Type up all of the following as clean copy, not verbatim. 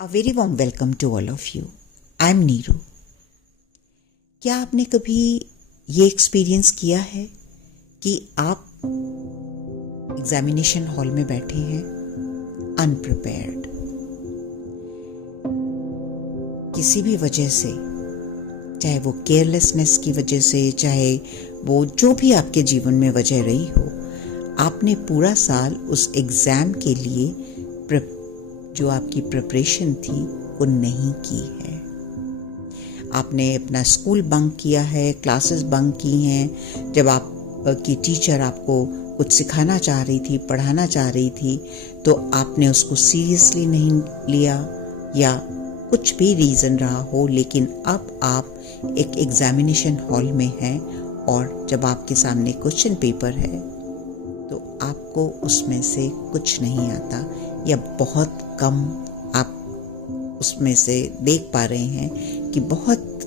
A very warm welcome to all of you. I'm Neeru. क्या आपने कभी ये एक्सपीरियंस किया है कि आप एग्जामिनेशन हॉल में बैठे हैं अनप्रिपेयर्ड, किसी भी वजह से, चाहे वो केयरलेसनेस की वजह से, चाहे वो जो भी आपके जीवन में वजह रही हो, आपने पूरा साल उस एग्ज़ाम के लिए जो आपकी प्रिपरेशन थी वो नहीं की है. आपने अपना स्कूल बंक किया है, क्लासेस बंक की हैं. जब आपकी टीचर आपको कुछ सिखाना चाह रही थी, पढ़ाना चाह रही थी, तो आपने उसको सीरियसली नहीं लिया या कुछ भी रीज़न रहा हो, लेकिन अब आप एक एग्ज़ामिनेशन हॉल में हैं और जब आपके सामने क्वेश्चन पेपर है तो आपको उसमें से कुछ नहीं आता या बहुत कम आप उसमें से देख पा रहे हैं कि बहुत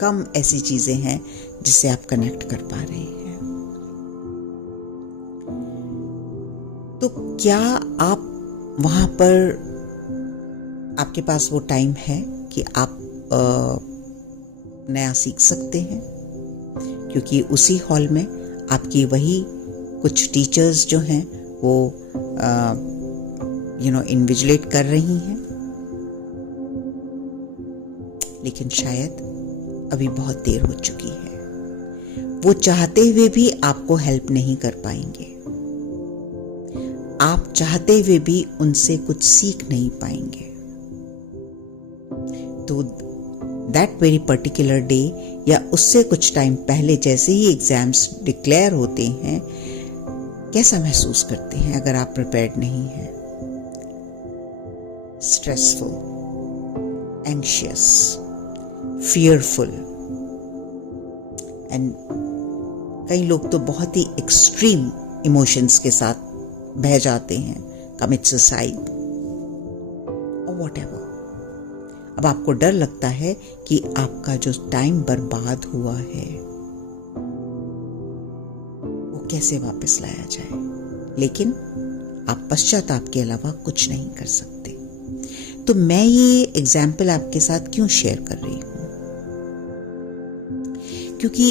कम ऐसी चीज़ें हैं जिससे आप कनेक्ट कर पा रहे हैं. तो क्या आप वहाँ पर आपके पास वो टाइम है कि आप नया सीख सकते हैं? क्योंकि उसी हॉल में आपकी वही कुछ टीचर्स जो हैं वो इन्विजिलेट कर रही हैं, लेकिन शायद अभी बहुत देर हो चुकी है. वो चाहते हुए भी आपको हेल्प नहीं कर पाएंगे. आप चाहते हुए भी उनसे कुछ सीख नहीं पाएंगे. तो दैट वेरी पर्टिकुलर डे या उससे कुछ टाइम पहले जैसे ही एग्जाम्स डिक्लेयर होते हैं, कैसा महसूस करते हैं अगर आप प्रिपेयर्ड नहीं हैं? स्ट्रेसफुल, एंग्शियस, फियरफुल, एंड कई लोग तो बहुत ही एक्सट्रीम इमोशंस के साथ बह जाते हैं, कमिट सुसाइड और व्हाटएवर. अब आपको डर लगता है कि आपका जो टाइम बर्बाद हुआ है वो कैसे वापस लाया जाए, लेकिन आप पश्चाताप के अलावा कुछ नहीं कर सकते. तो मैं ये एग्जाम्पल आपके साथ क्यों शेयर कर रही हूँ? क्योंकि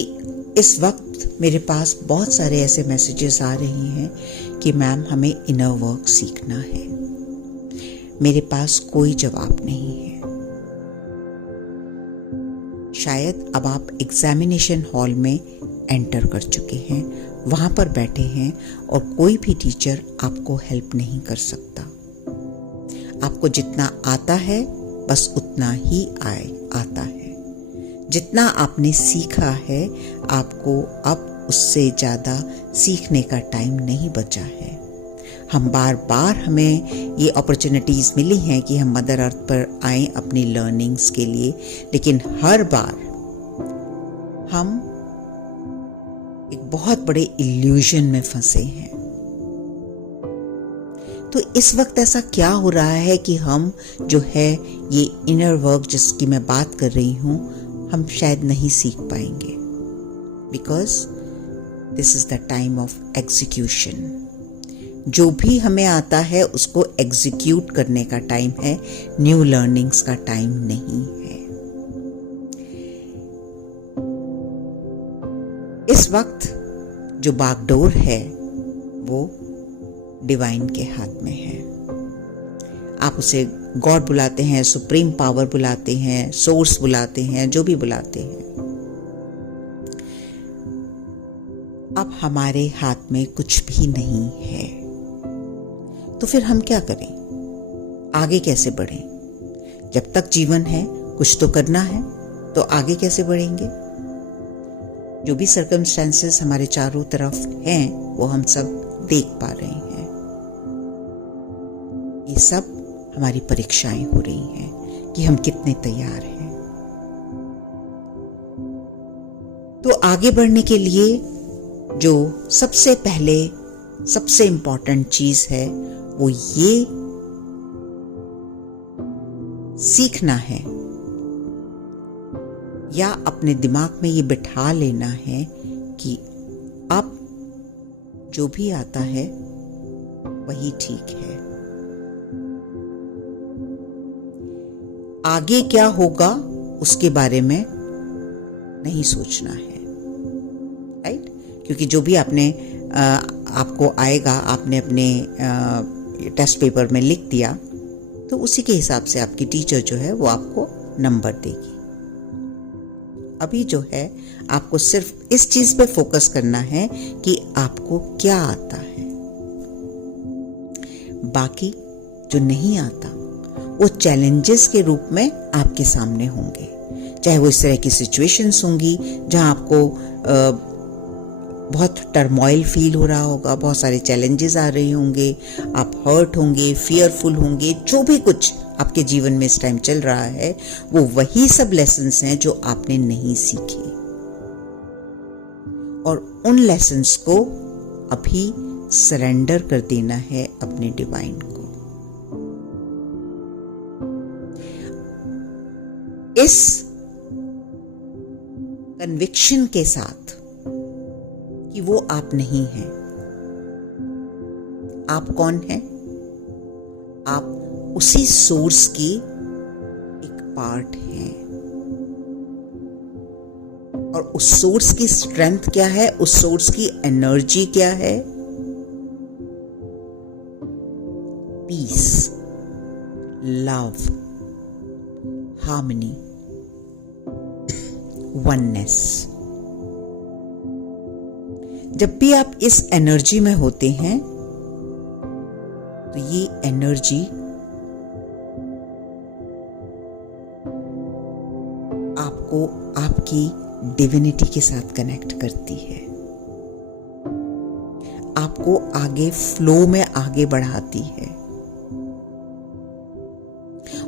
इस वक्त मेरे पास बहुत सारे ऐसे मैसेजेस आ रहे हैं कि मैम हमें इनर वर्क सीखना है. मेरे पास कोई जवाब नहीं है. शायद अब आप एग्जामिनेशन हॉल में एंटर कर चुके हैं, वहां पर बैठे हैं और कोई भी टीचर आपको हेल्प नहीं कर सकता. आपको जितना आता है बस उतना ही आता है. जितना आपने सीखा है आपको अब उससे ज़्यादा सीखने का टाइम नहीं बचा है. हम बार हमें ये अपॉर्चुनिटीज़ मिली हैं कि हम मदर अर्थ पर आएं अपनी लर्निंग्स के लिए, लेकिन हर बार हम एक बहुत बड़े इल्यूजन में फंसे हैं. तो इस वक्त ऐसा क्या हो रहा है कि हम जो है ये इनर वर्क जिसकी मैं बात कर रही हूँ, हम शायद नहीं सीख पाएंगे. Because this is the time of execution. जो भी हमें आता है उसको एग्जीक्यूट करने का टाइम है, न्यू लर्निंग्स का टाइम नहीं है. इस वक्त जो बागडोर है वो डिवाइन के हाथ में है. आप उसे गॉड बुलाते हैं, सुप्रीम पावर बुलाते हैं, सोर्स बुलाते हैं, जो भी बुलाते हैं. अब हमारे हाथ में कुछ भी नहीं है. तो फिर हम क्या करें? आगे कैसे बढ़ें? जब तक जीवन है कुछ तो करना है, तो आगे कैसे बढ़ेंगे? जो भी सर्कमस्टेंसेस हमारे चारों तरफ हैं वो हम सब देख पा रहे हैं. ये सब हमारी परीक्षाएं हो रही हैं कि हम कितने तैयार हैं. तो आगे बढ़ने के लिए जो सबसे पहले सबसे इम्पोर्टेंट चीज है वो ये सीखना है या अपने दिमाग में ये बिठा लेना है कि अब जो भी आता है वही ठीक है. आगे क्या होगा उसके बारे में नहीं सोचना है, राइट? क्योंकि जो भी आपको आएगा, आपने अपने टेस्ट पेपर में लिख दिया, तो उसी के हिसाब से आपकी टीचर जो है वो आपको नंबर देगी। अभी जो है आपको सिर्फ इस चीज पे फोकस करना है कि आपको क्या आता है। बाकी जो नहीं आता वो चैलेंजेस के रूप में आपके सामने होंगे, चाहे वो इस तरह की सिचुएशंस होंगी जहां आपको बहुत टर्मोइल फील हो रहा होगा, बहुत सारे चैलेंजेस आ रहे होंगे, आप हर्ट होंगे, फियरफुल होंगे, जो भी कुछ आपके जीवन में इस टाइम चल रहा है वो वही सब लेसन्स हैं जो आपने नहीं सीखे, और उन लेसन्स को अभी सरेंडर कर देना है अपने डिवाइन को। इस कन्विक्शन के साथ कि वो आप नहीं हैं। आप कौन हैं? आप उसी सोर्स की एक पार्ट हैं, और उस सोर्स की स्ट्रेंथ क्या है, उस सोर्स की एनर्जी क्या है? Peace, love, harmony, oneness. जब भी आप इस एनर्जी में होते हैं तो ये एनर्जी आपको आपकी डिविनिटी के साथ कनेक्ट करती है, आपको आगे फ्लो में आगे बढ़ाती है,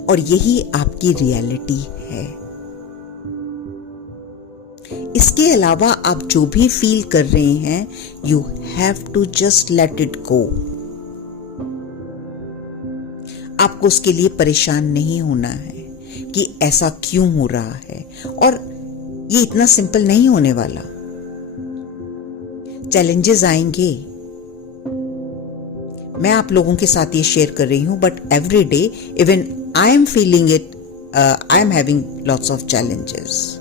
और यही आपकी रियलिटी है। इसके अलावा आप जो भी फील कर रहे हैं, you have to just let it go. आपको उसके लिए परेशान नहीं होना है कि ऐसा क्यों हो रहा है, और ये इतना सिंपल नहीं होने वाला। चैलेंजेस आएंगे, मैं आप लोगों के साथ ये शेयर कर रही हूं, but every day even I am feeling it, I am having lots of challenges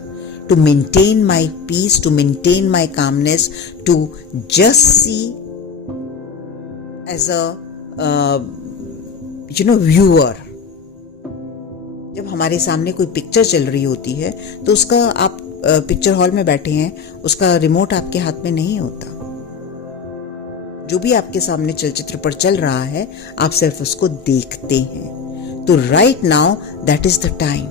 to maintain my peace, to maintain my calmness, to just see as a viewer. जब हमारे सामने कोई पिक्चर चल रही होती है तो उसका, आप पिक्चर हॉल में बैठे हैं, उसका रिमोट आपके हाथ में नहीं होता। जो भी आपके सामने चलचित्र पर चल रहा है, आप सिर्फ उसको देखते हैं। तो right now that is the time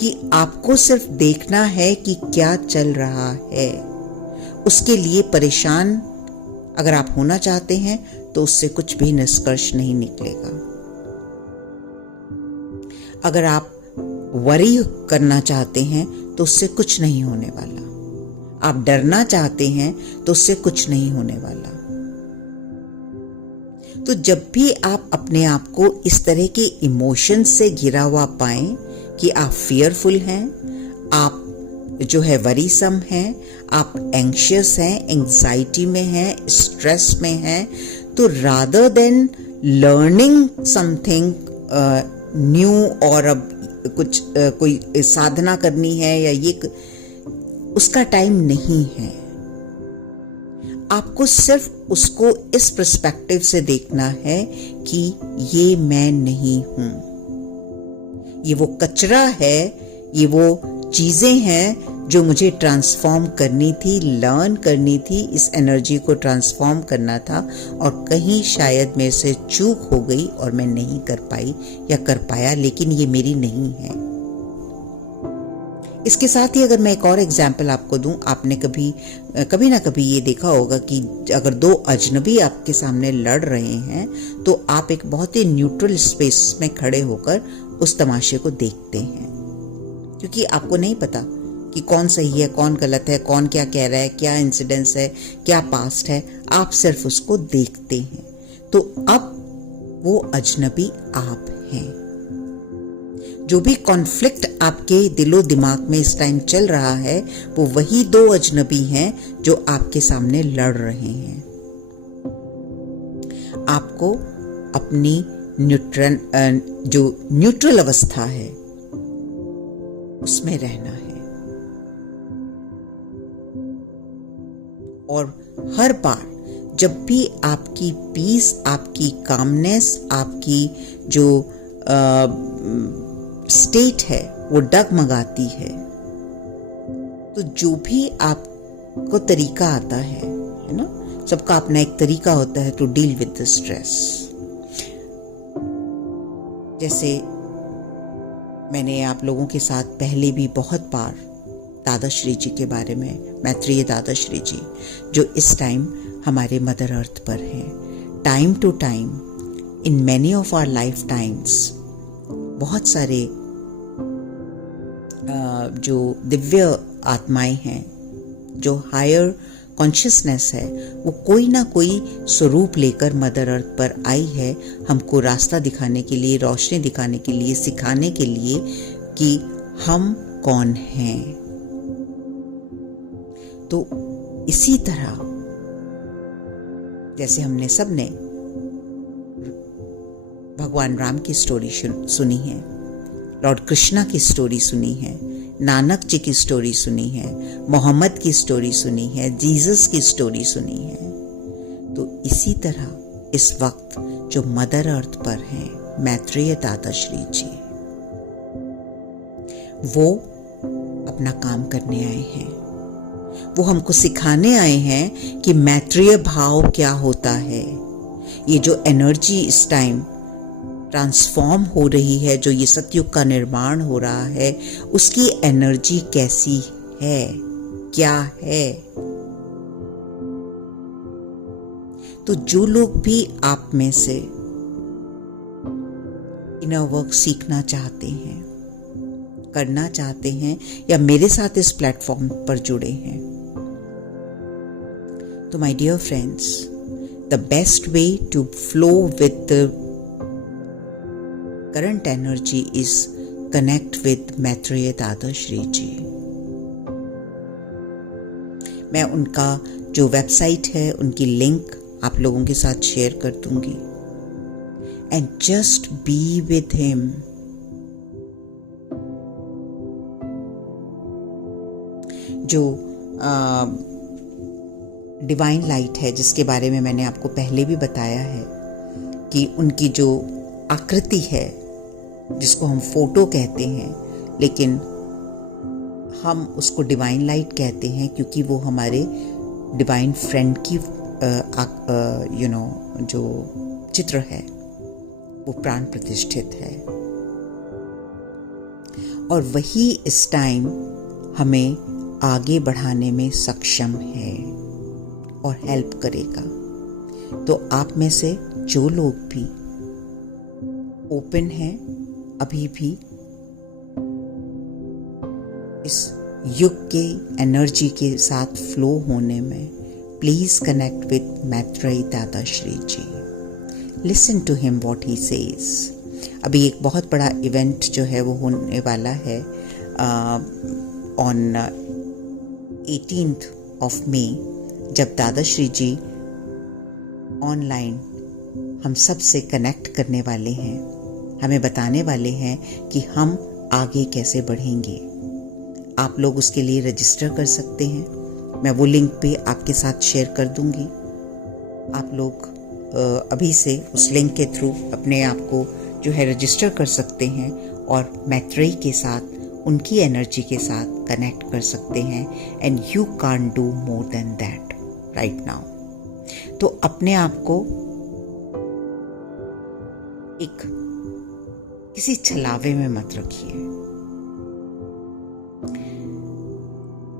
कि आपको सिर्फ देखना है कि क्या चल रहा है। उसके लिए परेशान अगर आप होना चाहते हैं तो उससे कुछ भी निष्कर्ष नहीं निकलेगा। अगर आप वरी करना चाहते हैं तो उससे कुछ नहीं होने वाला। आप डरना चाहते हैं तो उससे कुछ नहीं होने वाला। तो जब भी आप अपने आप को इस तरह के इमोशंस से घिरा हुआ पाएं कि आप फियरफुल हैं, आप जो है वरीसम हैं, आप एंग्शियस हैं, एंग्जाइटी में हैं, स्ट्रेस में हैं, तो rather than learning something new और अब कुछ कोई साधना करनी है या ये, उसका टाइम नहीं है। आपको सिर्फ उसको इस पर्सपेक्टिव से देखना है कि ये मैं नहीं हूं, ये वो कचरा है, ये वो चीजें हैं जो मुझे ट्रांसफॉर्म करनी थी, लर्न करनी थी, इस एनर्जी को ट्रांसफॉर्म करना था, और कहीं शायद मेरे से चूक हो गई और मैं नहीं कर पाई या कर पाया, लेकिन ये मेरी नहीं है। इसके साथ ही अगर मैं एक और एग्जाम्पल आपको दूं, आपने कभी ना कभी ये देखा होगा कि अगर दो अजनबी आपके सामने लड़ रहे हैं तो आप एक बहुत ही न्यूट्रल स्पेस में खड़े होकर उस तमाशे को देखते हैं, क्योंकि आपको नहीं पता कि कौन सही है, कौन गलत है, कौन क्या कह रहा है, क्या इंसिडेंस है, क्या पास्ट है। आप सिर्फ उसको देखते हैं। तो अब वो अजनबी आप हैं। जो भी कॉन्फ्लिक्ट आपके दिलो दिमाग में इस टाइम चल रहा है, वो वही दो अजनबी हैं जो आपके सामने लड़ रहे हैं। आपको अपनी जो न्यूट्रल अवस्था है उसमें रहना है। और हर बार जब भी आपकी पीस, आपकी कामनेस, आपकी जो स्टेट है वो डगमगाती है, तो जो भी आपको तरीका आता है ना, सबका अपना एक तरीका होता है to deal with the stress. जैसे मैंने आप लोगों के साथ पहले भी बहुत बार दादाश्री जी के बारे में, मैत्रेय दादाश्री जी, जो इस टाइम हमारे मदर अर्थ पर हैं। Time to time in many of our lifetimes बहुत सारे जो दिव्य आत्माएं हैं, जो हायर कॉन्शियसनेस है, वो कोई ना कोई स्वरूप लेकर मदर अर्थ पर आई है, हमको रास्ता दिखाने के लिए, रोशनी दिखाने के लिए, सिखाने के लिए कि हम कौन हैं। तो इसी तरह जैसे हमने सबने भगवान राम की स्टोरी सुनी है, लॉर्ड कृष्णा की स्टोरी सुनी है, नानक जी की स्टोरी सुनी है, मोहम्मद की स्टोरी सुनी है, जीसस की स्टोरी सुनी है, तो इसी तरह इस वक्त जो मदर अर्थ पर हैं मैत्रेय दादाश्री जी, वो अपना काम करने आए हैं। वो हमको सिखाने आए हैं कि मैत्रेय भाव क्या होता है। ये जो एनर्जी इस टाइम ट्रांसफॉर्म हो रही है, जो ये सतयुग का निर्माण हो रहा है, उसकी एनर्जी कैसी है, क्या है। तो जो लोग भी आप में से इनर वर्क सीखना चाहते हैं, करना चाहते हैं, या मेरे साथ इस प्लेटफॉर्म पर जुड़े हैं, तो my dear friends, the best way to flow with the current energy is connect with Maitreya Dadashri ji. मैं उनका जो वेबसाइट है, उनकी लिंक आप लोगों के साथ शेयर कर दूंगी। And just be with him. जो डिवाइन लाइट है, जिसके बारे में मैंने आपको पहले भी बताया है कि उनकी जो आकृति है, जिसको हम फोटो कहते हैं, लेकिन हम उसको डिवाइन लाइट कहते हैं क्योंकि वो हमारे डिवाइन फ्रेंड की जो चित्र है वो प्राण प्रतिष्ठित है। और वही इस टाइम हमें आगे बढ़ाने में सक्षम है और हेल्प करेगा। तो आप में से जो लोग भी ओपन है अभी भी इस युग के एनर्जी के साथ फ्लो होने में, please connect with Maitreya Dadashri ji. Listen to him what he says. अभी एक बहुत बड़ा इवेंट जो है वो होने वाला है ऑन 18th of May, जब दादाश्री जी ऑनलाइन हम सब से कनेक्ट करने वाले हैं, हमें बताने वाले हैं कि हम आगे कैसे बढ़ेंगे। आप लोग उसके लिए रजिस्टर कर सकते हैं। मैं वो लिंक भी आपके साथ शेयर कर दूंगी। आप लोग अभी से उस लिंक के थ्रू अपने आप को जो है रजिस्टर कर सकते हैं और मैत्रेय के साथ, उनकी एनर्जी के साथ कनेक्ट कर सकते हैं। And you can't do more than that right now. तो अपने आप को एक किसी छलावे में मत रखिए।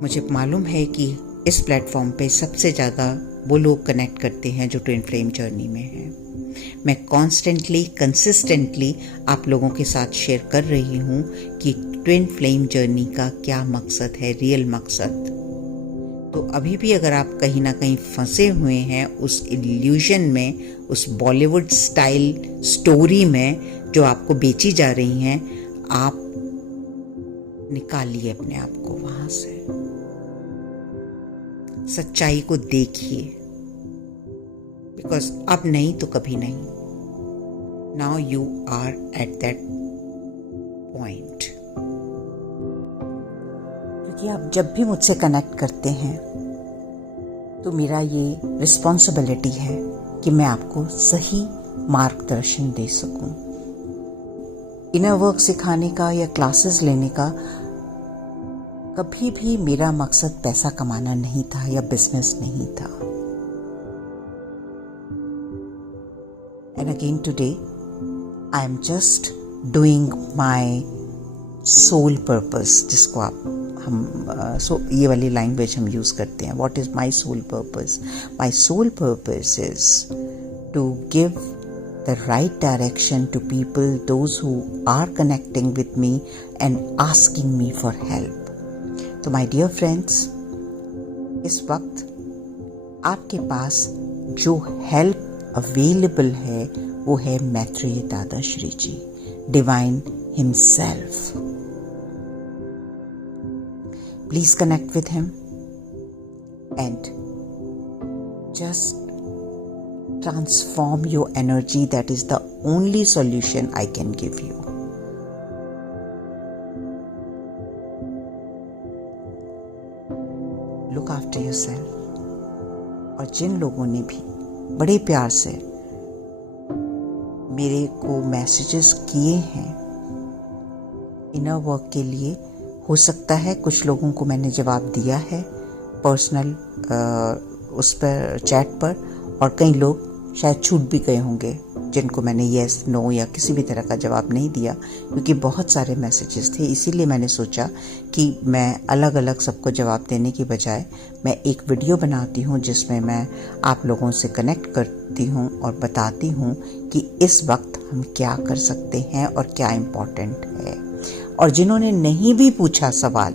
मुझे मालूम है कि इस प्लेटफॉर्म पे सबसे ज़्यादा वो लोग कनेक्ट करते हैं जो ट्विन फ्लेम जर्नी में हैं। मैं कॉन्स्टेंटली, कंसिस्टेंटली आप लोगों के साथ शेयर कर रही हूँ कि ट्विन फ्लेम जर्नी का क्या मकसद है, रियल मकसद। तो अभी भी अगर आप कहीं ना कहीं फंसे हुए हैं उस इल्यूजन में, उस बॉलीवुड स्टाइल स्टोरी में जो आपको बेची जा रही हैं, आप निकालिए अपने आप को वहां से। सच्चाई को देखिए, बिकॉज अब नहीं तो कभी नहीं। Now you are at that point. क्योंकि आप जब भी मुझसे कनेक्ट करते हैं तो मेरा ये रिस्पॉन्सिबिलिटी है कि मैं आपको सही मार्गदर्शन दे सकूं। इनर वर्क सिखाने का या क्लासेस लेने का कभी भी मेरा मकसद पैसा कमाना नहीं था या बिजनेस नहीं था। And again today I am just doing my soul purpose, जिसको ये वाली लैंग्वेज हम यूज करते हैं। What is my soul purpose? My soul purpose is to give the right direction to people, those who are connecting with me and asking me for help. तो my dear friends, इस वक्त आपके पास जो help available है वो है मैत्रेय दादा श्री जी, Divine himself. Please connect with him and just transform your energy. That is the only solution I can give you. Look after yourself. और जिन लोगों ने भी बड़े प्यार से मेरे को मैसेजेस किए हैं इनर वर्क के लिए, हो सकता है कुछ लोगों को मैंने जवाब दिया है पर्सनल उस पर चैट पर, और कई लोग शायद छूट भी गए होंगे जिनको मैंने येस नो या किसी भी तरह का जवाब नहीं दिया, क्योंकि बहुत सारे मैसेजेस थे। इसीलिए मैंने सोचा कि मैं अलग अलग सबको जवाब देने की बजाय मैं एक वीडियो बनाती हूँ जिसमें मैं आप लोगों से कनेक्ट करती हूँ और बताती हूँ कि इस वक्त हम क्या कर सकते हैं और क्या इम्पोर्टेंट है। और जिन्होंने नहीं भी पूछा सवाल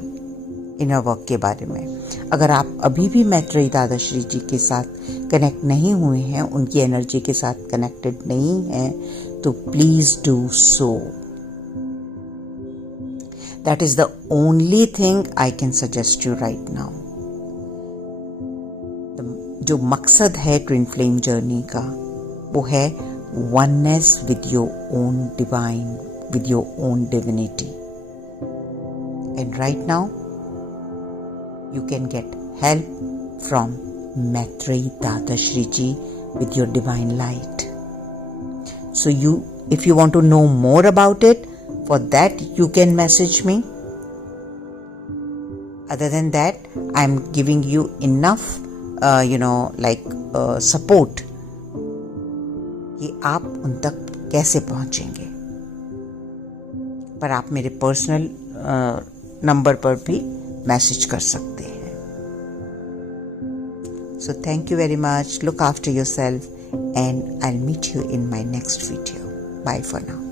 इनर वर्क के बारे में, अगर आप अभी भी मैत्रेय दादा श्री जी के साथ कनेक्ट नहीं हुए हैं, उनकी एनर्जी के साथ कनेक्टेड नहीं हैं, तो please do so. That is the only thing I can suggest you right now. जो मकसद है ट्विन फ्लेम जर्नी का वो है oneness with your own divine, with your own divinity. And right now you can get help from Maitreyi Dada Shri Ji with your divine light. So if you want to know more about it, for that you can message me. Other than that, I'm giving you enough, support कि आप उन तक कैसे पहुंचेंगे। पर आप मेरे personal number पर भी मैसेज कर सकते हैं। So thank you very much. Look after yourself and I'll meet you in my next video. Bye for now.